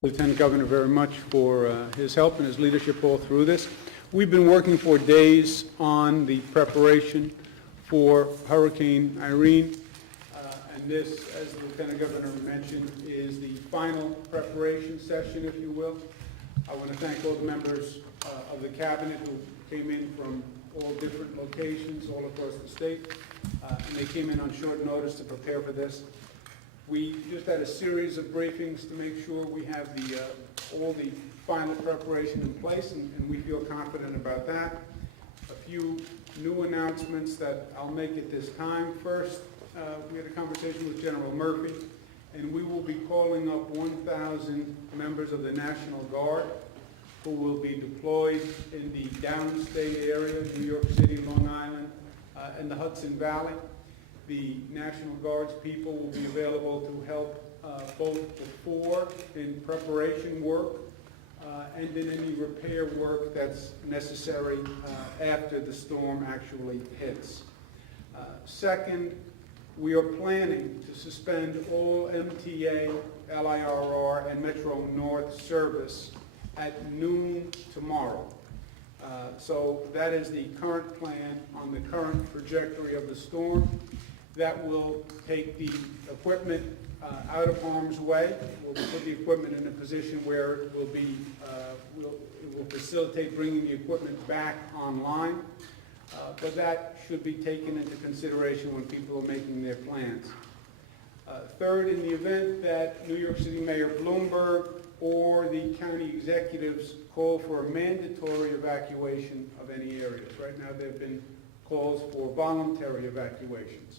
Lieutenant Governor very much for his help and his leadership all through this. We've been working for days on the preparation for Hurricane Irene, and this, as the Lieutenant Governor mentioned, is the final preparation session, if you will. I want to thank all the members of the Cabinet who came in from all different locations all across the state, and they came in on short notice to prepare for this. We just had a series of briefings to make sure we have all the final preparation in place, and we feel confident about that. A few new announcements that I'll make at this time. First, we had a conversation with General Murphy, and we will be calling up 1,000 members of the National Guard who will be deployed in the downstate area, New York City, Long Island, and the Hudson Valley. The National Guard's people will be available to help both before in preparation work and in any repair work that's necessary after the storm actually hits. Second, we are planning to suspend all MTA, LIRR, and Metro North service at noon tomorrow. So that is the current plan on the current trajectory of the storm. That will take the equipment out of harm's way. We'll put the equipment in a position where it will be, it will facilitate bringing the equipment back online. But that should be taken into consideration when people are making their plans. Third, in the event that New York City Mayor Bloomberg or the county executives call for a mandatory evacuation of any areas. Right now there have been calls for voluntary evacuations.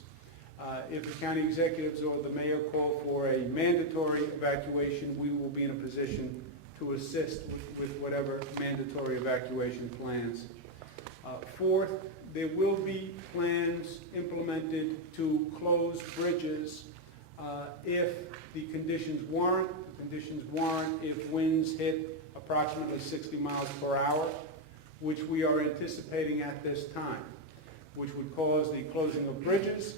If the county executives or the mayor call for a mandatory evacuation, we will be in a position to assist with whatever mandatory evacuation plans. Fourth, there will be plans implemented to close bridges if the conditions warrant. The conditions warrant if winds hit approximately 60 miles per hour, which we are anticipating at this time, which would cause the closing of bridges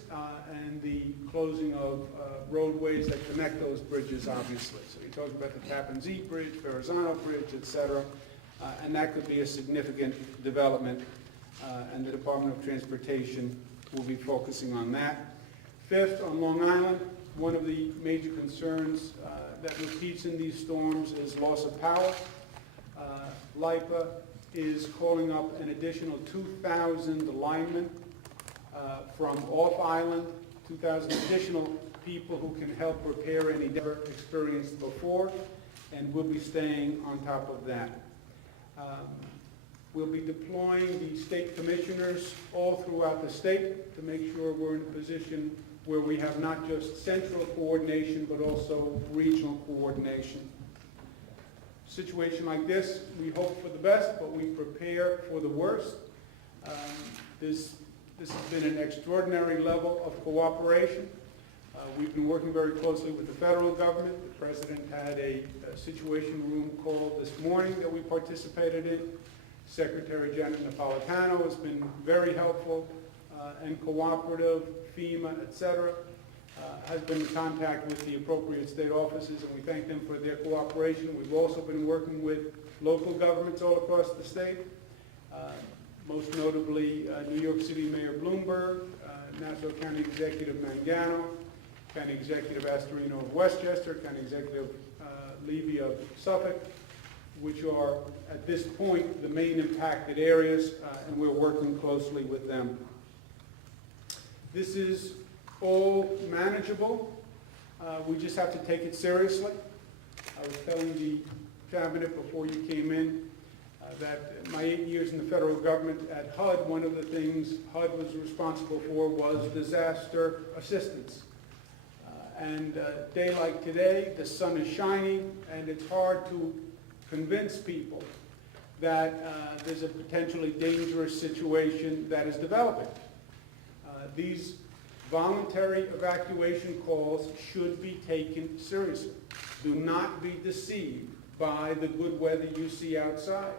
and the closing of roadways that connect those bridges, obviously. So you're talking about the Tappan Zee Bridge, Verrazano Bridge, et cetera, and that could be a significant development, and the Department of Transportation will be focusing on that. Fifth, on Long Island, one of the major concerns that repeats in these storms is loss of power. LIPA is calling up an additional 2,000 linemen from off-island, 2,000 additional people who can help repair any never experienced before, and we'll be staying on top of that. We'll be deploying the state commissioners all throughout the state to make sure we're in a position where we have not just central coordination, but also regional coordination. Situation like this, we hope for the best, but we prepare for the worst. This has been an extraordinary level of cooperation. We've been working very closely with the federal government. The President had a situation room call this morning that we participated in. Secretary Janet Napolitano has been very helpful and cooperative, FEMA, et cetera. Has been in contact with the appropriate state offices, and we thank them for their cooperation. We've also been working with local governments all across the state, most notably New York City Mayor Bloomberg, Nassau County Executive Mangano, County Executive Astorino of Westchester, County Executive Levy of Suffolk, which are, at this point, the main impacted areas, and we're working closely with them. This is all manageable. We just have to take it seriously. I was telling the Cabinet before you came in that my 8 years in the federal government at HUD, one of the things HUD was responsible for was disaster assistance. And a day like today, the sun is shining, and it's hard to convince people that there's a potentially dangerous situation that is developing. These voluntary evacuation calls should be taken seriously. Do not be deceived by the good weather you see outside.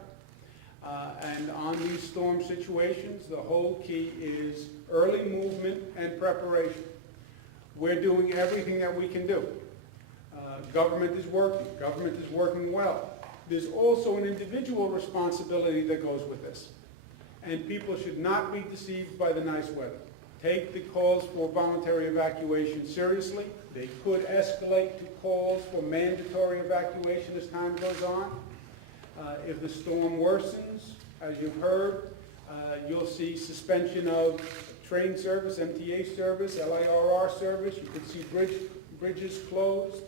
And on these storm situations, the whole key is early movement and preparation. We're doing everything that we can do. Government is working. Government is working well. There's also an individual responsibility that goes with this. And people should not be deceived by the nice weather. Take the calls for voluntary evacuation seriously. They could escalate to calls for mandatory evacuation as time goes on. If the storm worsens, as you've heard, you'll see suspension of train service, MTA service, LIRR service. You could see bridges closed.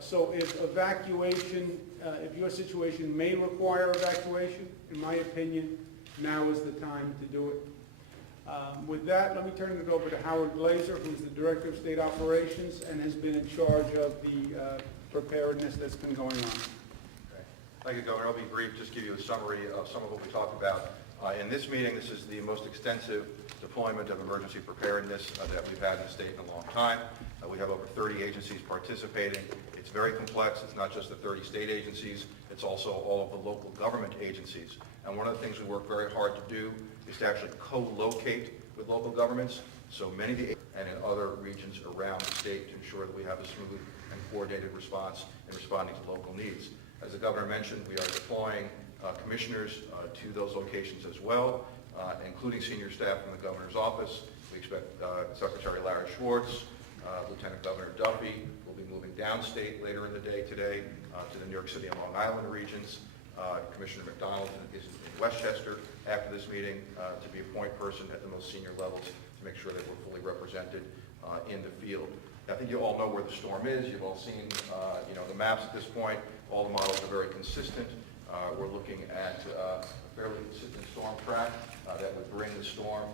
So if evacuation, if your situation may require evacuation, in my opinion, now is the time to do it. With that, let me turn it over to Howard Glazer, who's the Director of State Operations and has been in charge of the preparedness that's been going on. Okay. Thank you, Governor. I'll be brief, just give you a summary of some of what we talked about. In this meeting, this is the most extensive deployment of emergency preparedness that we've had in the state in a long time. We have over 30 agencies participating. It's very complex. It's not just the 30 state agencies. It's also all of the local government agencies. And one of the things we work very hard to do is to actually co-locate with local governments, so many of the and in other regions around the state to ensure that we have a smooth and coordinated response in responding to local needs. As the Governor mentioned, we are deploying commissioners to those locations as well, including senior staff from the Governor's office. We expect Secretary Larry Schwartz, Lieutenant Governor Duffy will be moving downstate later in the day today to the New York City and Long Island regions. Commissioner McDonald is in Westchester after this meeting to be a point person at the most senior levels to make sure that we're fully represented in the field. I think you all know where the storm is. You've all seen the maps at this point. All the models are very consistent. We're looking at a fairly consistent storm track that would bring the storm,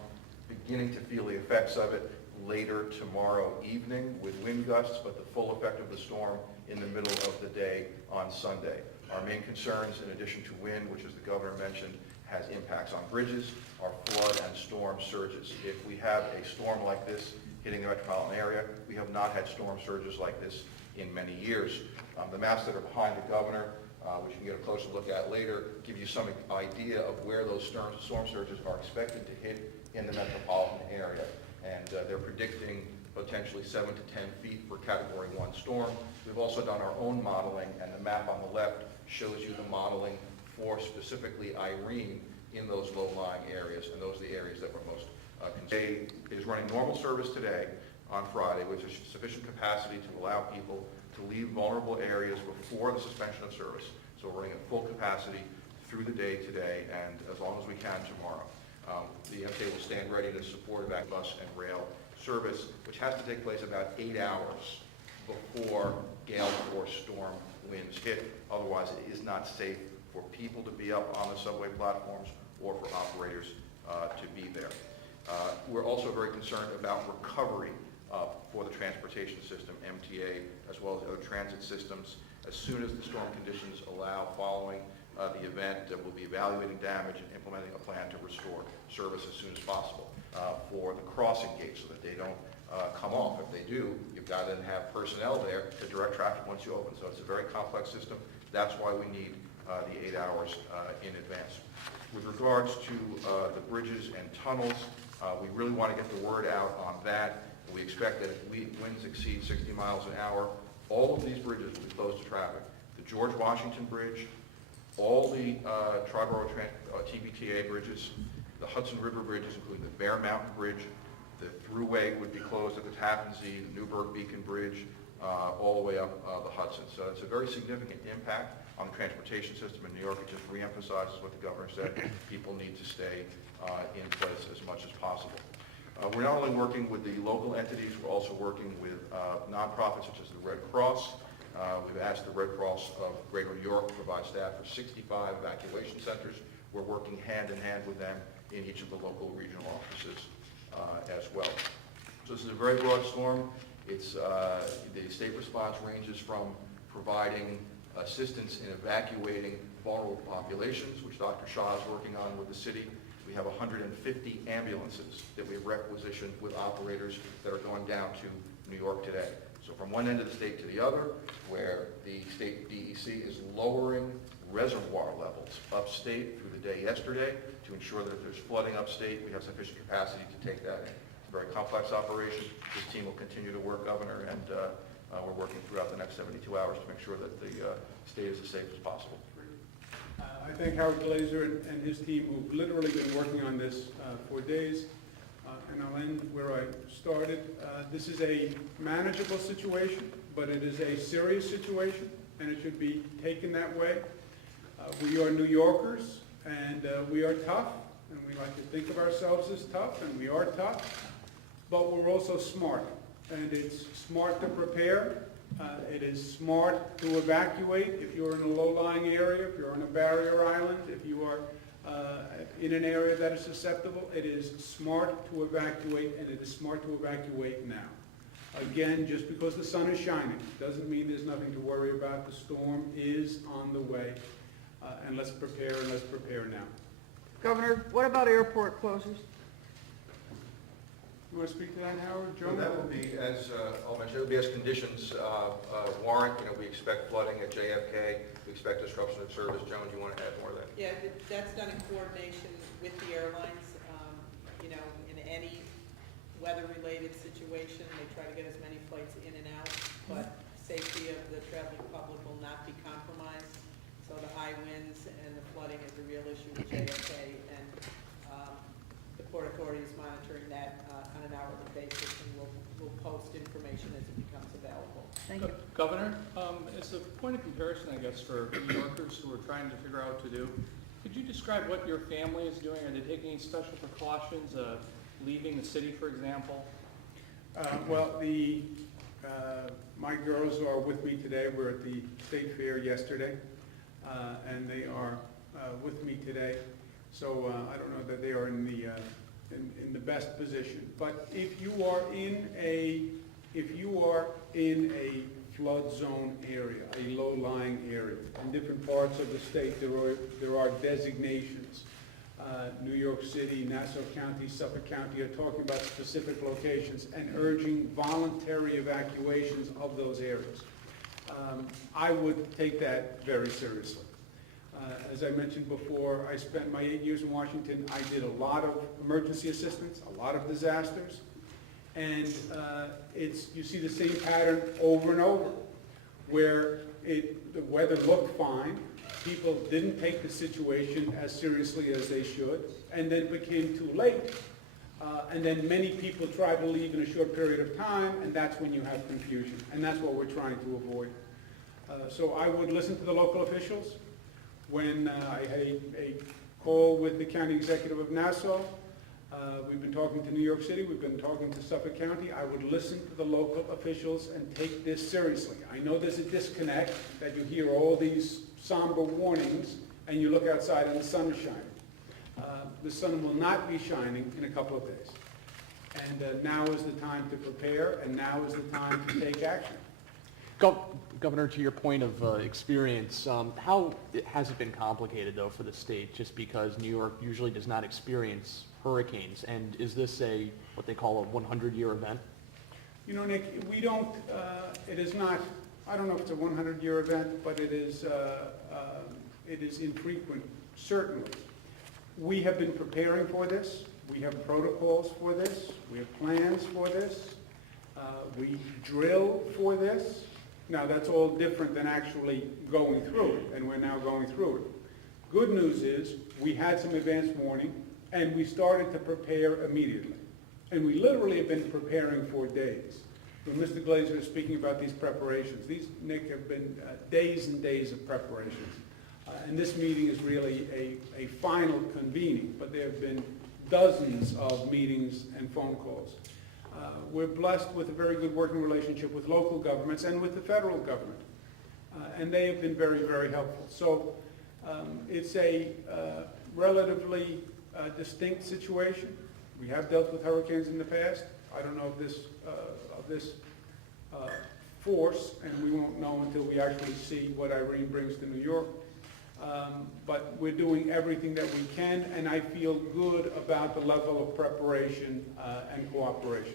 beginning to feel the effects of it later tomorrow evening with wind gusts, but the full effect of the storm in the middle of the day on Sunday. Our main concerns, in addition to wind, which as the Governor mentioned, has impacts on bridges, are flood and storm surges. If we have a storm like this hitting the metropolitan area, we have not had storm surges like this in many years. The maps that are behind the Governor, which you can get a closer look at later, give you some idea of where those storm surges are expected to hit in the metropolitan area. And they're predicting potentially 7 to 10 feet for Category 1 storm. We've also done our own modeling, and the map on the left shows you the modeling for specifically Irene in those low-lying areas, and those are the areas that we're most concerned. It is running normal service today on Friday, which is sufficient capacity to allow people to leave vulnerable areas before the suspension of service. So we're running at full capacity through the day today, and as long as we can tomorrow. The MTA will stand ready to support bus and rail service, which has to take place about 8 hours before gale force storm winds hit. Otherwise, it is not safe for people to be up on the subway platforms or for operators to be there. We're also very concerned about recovery for the transportation system, MTA, as well as other transit systems. As soon as the storm conditions allow following the event, we'll be evaluating damage and implementing a plan to restore service as soon as possible for the crossing gates so that they don't come off. If they do, you've got to have personnel there to direct traffic once you open. So it's a very complex system. That's why we need the 8 hours in advance. With regards to the bridges and tunnels, we really want to get the word out on that. We expect that if winds exceed 60 miles an hour, all of these bridges will be closed to traffic. The George Washington Bridge, all the Triborough TBTA bridges, the Hudson River bridges, including the Bear Mountain Bridge, the Thruway would be closed at the Tappan Zee, the Newburgh Beacon Bridge, all the way up the Hudson. So it's a very significant impact on the transportation system in New York. It just reemphasizes what the Governor said. People need to stay in place as much as possible. We're not only working with the local entities, we're also working with nonprofits such as the Red Cross. We've asked the Red Cross of Greater New York to provide staff for 65 evacuation centers. We're working hand in hand with them in each of the local regional offices as well. So this is a very broad storm. It's, the state response ranges from providing assistance in evacuating vulnerable populations, which Dr. Shah is working on with the city. We have 150 ambulances that we have requisitioned with operators that are going down to New York today. So from one end of the state to the other, where the state DEC is lowering reservoir levels upstate through the day yesterday to ensure that if there's flooding upstate, we have sufficient capacity to take that in. It's a very complex operation. This team will continue to work, Governor, and we're working throughout the next 72 hours to make sure that the state is as safe as possible. I thank Howard Glazer and his team who've literally been working on this for days. And I'll end where I started. This is a manageable situation, but it is a serious situation, and it should be taken that way. We are New Yorkers, and we are tough, and we like to think of ourselves as tough, and we are tough, but we're also smart. And it's smart to prepare. It is smart to evacuate if you're in a low-lying area, if you're on a barrier island, if you are in an area that is susceptible. It is smart to evacuate, and it is smart to evacuate now. Again, just because the sun is shining doesn't mean there's nothing to worry about. The storm is on the way, and let's prepare, and let's prepare now. Governor, what about airport closures? You want to speak to that, Howard? Joe? Well, that will be, as I'll mention, it will be as conditions warrant. We expect flooding at JFK. We expect disruption of service. Joan, do you want to add more to that? Yeah, that's done in coordination with the airlines. In any weather-related situation, they try to get as many flights in and out, but safety of the traveling public will not be compromised. So the high winds and the flooding is a real issue with JFK, and the Port Authority is monitoring that on an hourly basis, and we'll post information as it becomes available. Thank you. Governor, as a point of comparison, I guess, for New Yorkers who are trying to figure out what to do, could you describe what your family is doing? Are they taking any special precautions, leaving the city, for example? My girls are with me today. We're at the State Fair yesterday, and they are with me today. So I don't know that they are in the best position. But if you are in a flood zone area, a low-lying area, in different parts of the state, there are designations. New York City, Nassau County, Suffolk County are talking about specific locations and urging voluntary evacuations of those areas. I would take that very seriously. As I mentioned before, I spent my 8 years in Washington. I did a lot of emergency assistance, a lot of disasters, and you see the same pattern over and over, where the weather looked fine, people didn't take the situation as seriously as they should, and then it became too late. And then many people try to leave in a short period of time, and that's when you have confusion, and that's what we're trying to avoid. So I would listen to the local officials. When I had a call with the county executive of Nassau, we've been talking to New York City, we've been talking to Suffolk County. I would listen to the local officials and take this seriously. I know there's a disconnect, that you hear all these somber warnings and you look outside and the sun is shining. The sun will not be shining in a couple of days. And now is the time to prepare, and now is the time to take action. Governor, to your point of experience, how has it been complicated, though, for the state, just because New York usually does not experience hurricanes? And is this what they call a 100-year event? You know, Nick, we don't, it is not, I don't know if it's a 100-year event, but it is infrequent, certainly. We have been preparing for this. We have protocols for this. We have plans for this. We drill for this. Now, that's all different than actually going through it, and we're now going through it. Good news is we had some advance warning, and we started to prepare immediately. And we literally have been preparing for days. When Mr. Glazer is speaking about these preparations, these, Nick, have been days and days of preparations. And this meeting is really a final convening, but there have been dozens of meetings and phone calls. We're blessed with a very good working relationship with local governments and with the federal government. And they have been very, very helpful. So it's a relatively distinct situation. We have dealt with hurricanes in the past. I don't know of this force, and we won't know until we actually see what Irene brings to New York. But we're doing everything that we can, and I feel good about the level of preparation and cooperation.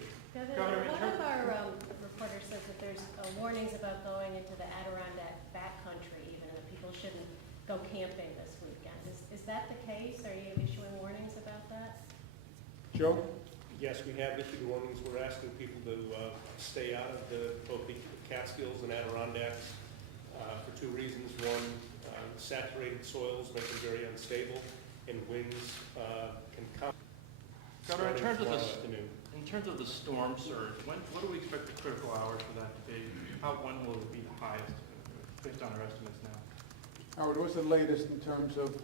Governor, one of our reporters says that there's warnings about going into the Adirondack backcountry even, and that people shouldn't go camping this weekend. Is that the case? Are you issuing warnings about that? Joe? Yes, we have issued warnings. We're asking people to stay out of both the Catskills and Adirondacks for two reasons. One, saturated soils make them very unstable, and winds can come. Governor, in terms of Starting the, tomorrow afternoon. in terms of the storm surge, what do we expect the critical hours for that to be? When will it be the highest, based on our estimates now? Howard, what's the latest in terms of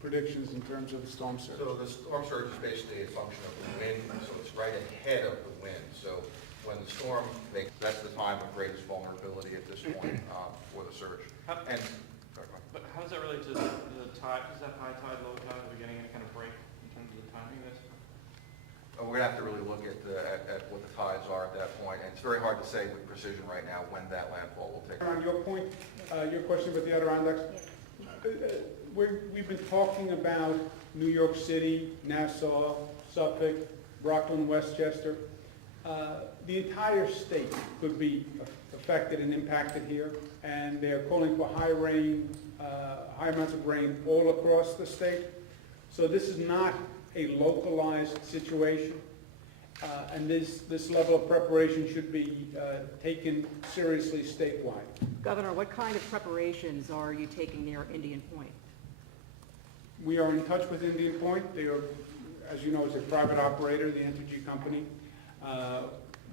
predictions in terms of the storm surge? So the storm surge is basically a function of the wind, so it's right ahead of the wind. So when the storm makes, that's the time of greatest vulnerability at this point for the surge. And, sorry, go ahead. But how does that relate to the tide? Is that high tide, low tide? Are we getting any kind of break in terms of the timing of this? We're gonna have to really look at what the tides are at that point, and it's very hard to say with precision right now when that landfall will take. On your point, your question about the Adirondacks, we've been talking about New York City, Nassau, Suffolk, Rockland, Westchester. The entire state could be affected and impacted here, and they're calling for high rain, high amounts of rain all across the state. So this is not a localized situation, and this level of preparation should be taken seriously statewide. Governor, what kind of preparations are you taking near Indian Point? We are in touch with Indian Point. They are, as you know, is a private operator, the Entergy company.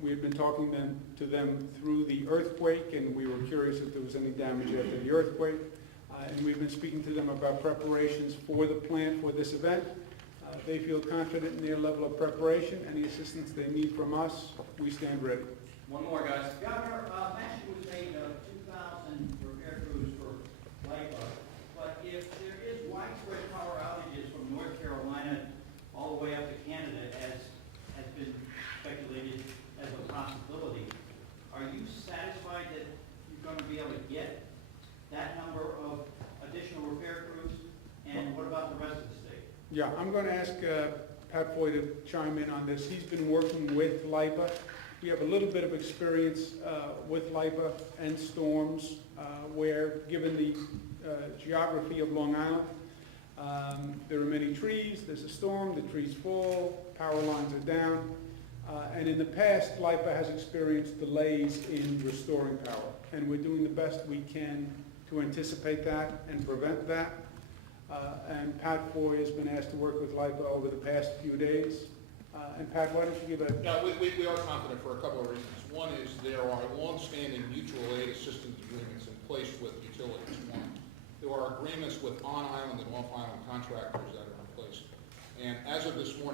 We've been talking to them through the earthquake, and we were curious if there was any damage after the earthquake. And we've been speaking to them about preparations for the plant for this event. They feel confident in their level of preparation. Any assistance they need from us, we stand ready. One more, guys. Governor, mention was made of 2,000 repair crews for LIPA, but if there is widespread power outages from North Carolina all the way up to Canada, as has been speculated as a possibility, are you satisfied that you're going to be able to get that number of additional repair crews? And what about the rest of the state? Yeah, I'm going to ask Pat Foy to chime in on this. He's been working with LIPA. We have a little bit of experience with LIPA and storms where, given the geography of Long Island, there are many trees, there's a storm, the trees fall, power lines are down, and in the past, LIPA has experienced delays in restoring power, and we're doing the best we can to anticipate that and prevent that. And Pat Foy has been asked to work with LIPA over the past few days. And Pat, why don't you give a... Yeah, we are confident for a couple of reasons. One is there are long-standing mutual aid assistance agreements in place with utilities. One, there are agreements with on-island and off-island contractors that are in place. And as of this morning,